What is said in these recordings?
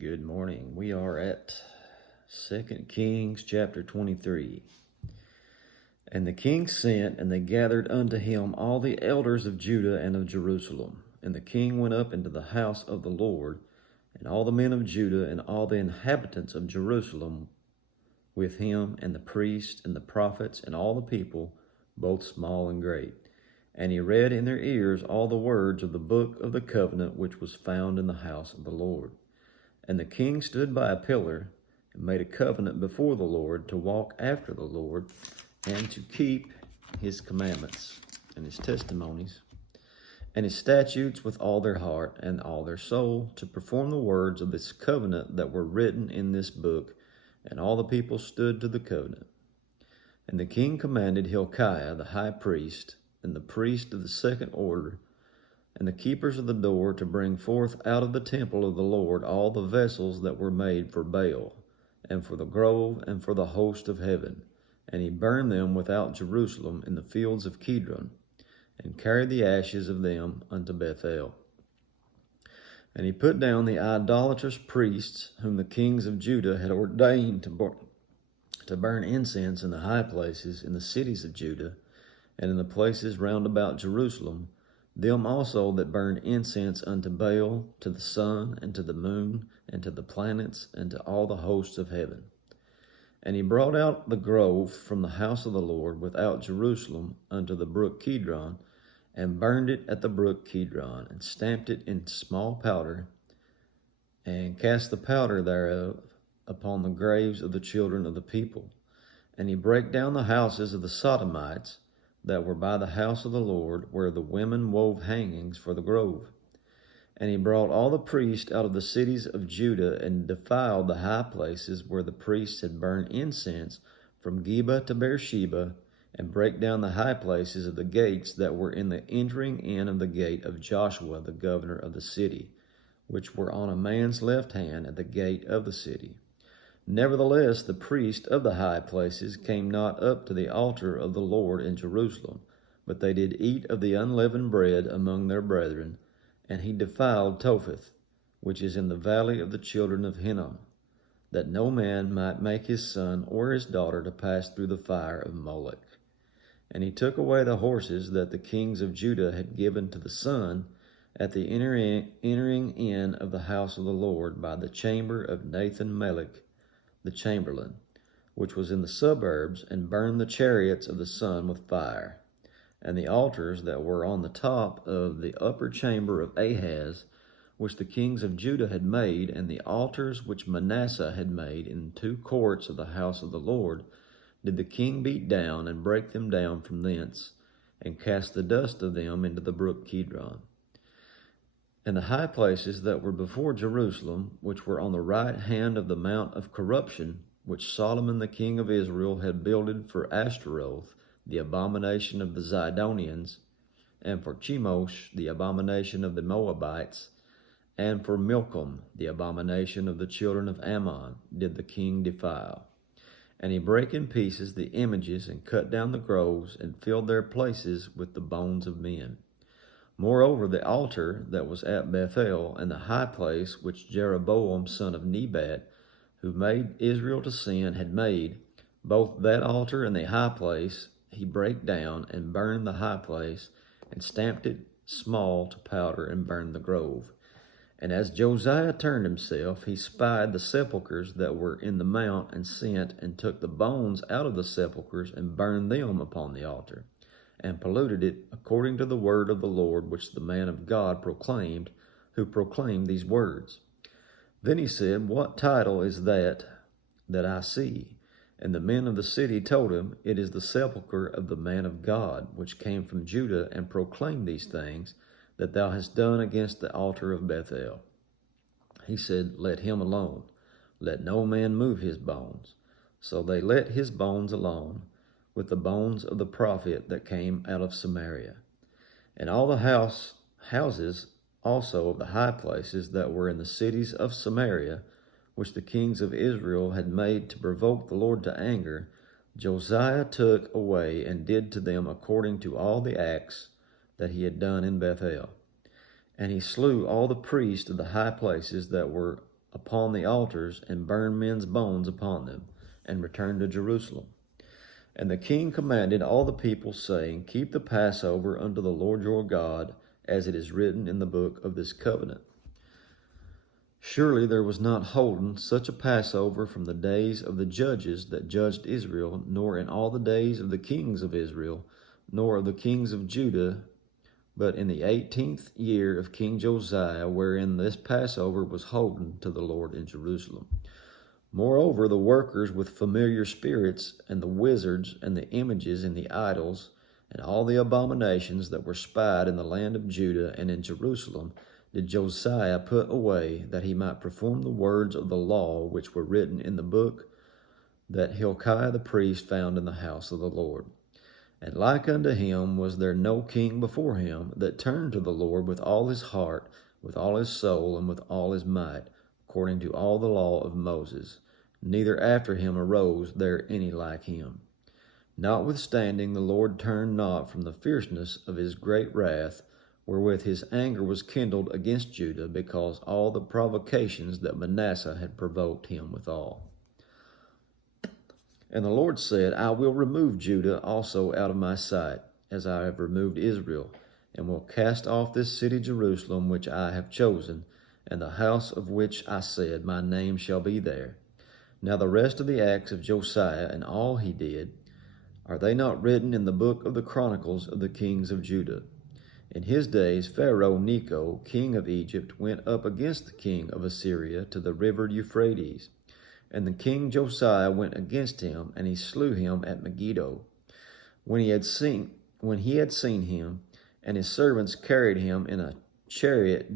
Good morning. We are at 2 Kings chapter 23. And the king sent, and they gathered unto him all the elders of Judah and of Jerusalem. And the king went up into the house of the Lord, and all the men of Judah and all the inhabitants of Jerusalem with him, and the priests and the prophets and all the people, both small and great. And he read in their ears all the words of the book of the covenant which was found in the house of the Lord. And the king stood by a pillar and made a covenant before the Lord to walk after the Lord and to keep his commandments and his testimonies and his statutes with all their heart and all their soul, to perform the words of this covenant that were written in this book. And all the people stood to the covenant. And the king commanded Hilkiah the high priest and the priest of the second order and the keepers of the door to bring forth out of the temple of the Lord all the vessels that were made for Baal, and for the grove, and for the host of heaven. And he burned them without Jerusalem in the fields of Kidron, and carried the ashes of them unto Bethel. And he put down the idolatrous priests whom the kings of Judah had ordained to burn incense in the high places in the cities of Judah, and in the places round about Jerusalem, them also that burned incense unto Baal, to the sun, and to the moon, and to the planets, and to all the hosts of heaven. And he brought out the grove from the house of the Lord without Jerusalem unto the brook Kidron, and burned it at the brook Kidron, and stamped it in small powder, and cast the powder thereof upon the graves of the children of the people. And he brake down the houses of the Sodomites that were by the house of the Lord, where the women wove hangings for the grove. And he brought all the priests out of the cities of Judah, and defiled the high places where the priests had burned incense, from Geba to Beersheba, and brake down the high places of the gates that were in the entering in of the gate of Joshua the governor of the city, which were on a man's left hand at the gate of the city. Nevertheless, the priests of the high places came not up to the altar of the Lord in Jerusalem, but they did eat of the unleavened bread among their brethren. And he defiled Topheth, which is in the valley of the children of Hinnom, that no man might make his son or his daughter to pass through the fire of Molech. And he took away the horses that the kings of Judah had given to the sun at the entering in of the house of the Lord by the chamber of Nathan-Melech, the chamberlain, which was in the suburbs, and burned the chariots of the sun with fire. And the altars that were on the top of the upper chamber of Ahaz, which the kings of Judah had made, and the altars which Manasseh had made in 2 courts of the house of the Lord, did the king beat down, and break them down from thence, and cast the dust of them into the brook Kidron. And the high places that were before Jerusalem, which were on the right hand of the mount of corruption, which Solomon the king of Israel had builded for Ashtaroth, the abomination of the Zidonians, and for Chemosh, the abomination of the Moabites, and for Milcom, the abomination of the children of Ammon, did the king defile. And he brake in pieces the images, and cut down the groves, and filled their places with the bones of men. Moreover, the altar that was at Bethel, and the high place which Jeroboam son of Nebat, who made Israel to sin, had made, both that altar and the high place he brake down, and burned the high place, and stamped it small to powder, and burned the grove. And as Josiah turned himself, he spied the sepulchres that were in the mount, and sent, and took the bones out of the sepulchres, and burned them upon the altar, and polluted it according to the word of the Lord, which the man of God proclaimed, who proclaimed these words. Then he said, What title is that I see? And the men of the city told him, It is the sepulchre of the man of God, which came from Judah, and proclaimed these things that thou hast done against the altar of Bethel. He said, Let him alone. Let no man move his bones. So they let his bones alone, with the bones of the prophet that came out of Samaria. And all the houses also of the high places that were in the cities of Samaria, which the kings of Israel had made to provoke the Lord to anger, Josiah took away, and did to them according to all the acts that he had done in Bethel. And he slew all the priests of the high places that were upon the altars and burned men's bones upon them, and returned to Jerusalem. And the king commanded all the people, saying, Keep the Passover unto the Lord your God, as it is written in the book of this covenant. Surely there was not holden such a Passover from the days of the judges that judged Israel, nor in all the days of the kings of Israel, nor of the kings of Judah, but in the 18th year of King Josiah, wherein this Passover was holden to the Lord in Jerusalem. Moreover, the workers with familiar spirits, and the wizards, and the images, and the idols, and all the abominations that were spied in the land of Judah and in Jerusalem, did Josiah put away, that he might perform the words of the law which were written in the book that Hilkiah the priest found in the house of the Lord. And like unto him was there no king before him that turned to the Lord with all his heart, with all his soul, and with all his might, according to all the law of Moses. Neither after him arose there any like him. Notwithstanding, the Lord turned not from the fierceness of his great wrath, wherewith his anger was kindled against Judah, because all the provocations that Manasseh had provoked him withal. And the Lord said, I will remove Judah also out of my sight, as I have removed Israel, and will cast off this city Jerusalem which I have chosen, and the house of which I said, My name shall be there. Now the rest of the acts of Josiah and all he did, are they not written in the book of the Chronicles of the kings of Judah? In his days Pharaoh Necho, king of Egypt, went up against the king of Assyria to the river Euphrates. And the king Josiah went against him, and he slew him at Megiddo. When he had seen him, and his servants carried him in a chariot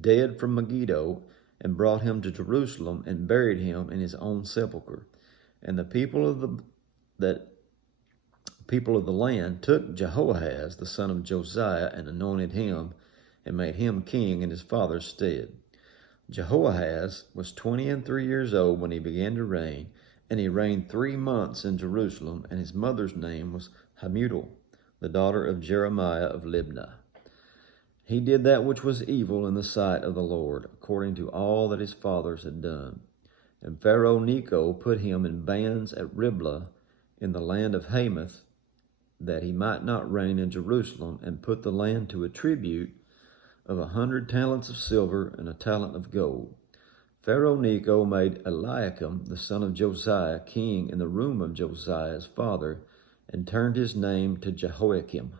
dead from Megiddo, and brought him to Jerusalem, and buried him in his own sepulchre. And the people of the land took Jehoahaz the son of Josiah, and anointed him, and made him king in his father's stead. Jehoahaz was 23 years old when he began to reign, and he reigned 3 months in Jerusalem, and his mother's name was Hamutal, the daughter of Jeremiah of Libnah. He did that which was evil in the sight of the Lord, according to all that his fathers had done. And Pharaoh Necho put him in bands at Riblah in the land of Hamath, that he might not reign in Jerusalem, and put the land to a tribute of 100 talents of silver and a talent of gold. Pharaoh Necho made Eliakim, the son of Josiah, king in the room of Josiah his father, and turned his name to Jehoiakim,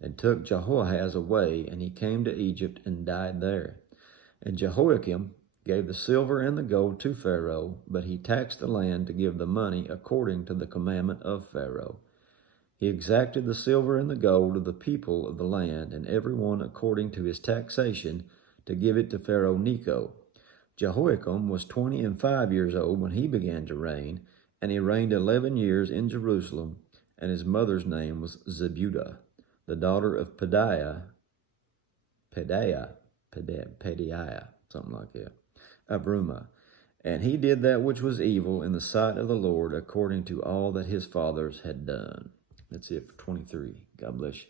and took Jehoahaz away, and he came to Egypt and died there. And Jehoiakim gave the silver and the gold to Pharaoh, but he taxed the land to give the money according to the commandment of Pharaoh. He exacted the silver and the gold of the people of the land, and every one according to his taxation, to give it to Pharaoh Necho. Jehoiakim was 25 years old when he began to reign, and he reigned 11 years in Jerusalem, and his mother's name was Zebudah, the daughter of Pedaiah, something like that, of Rumah. And he did that which was evil in the sight of the Lord, according to all that his fathers had done. That's it for 23. God bless you.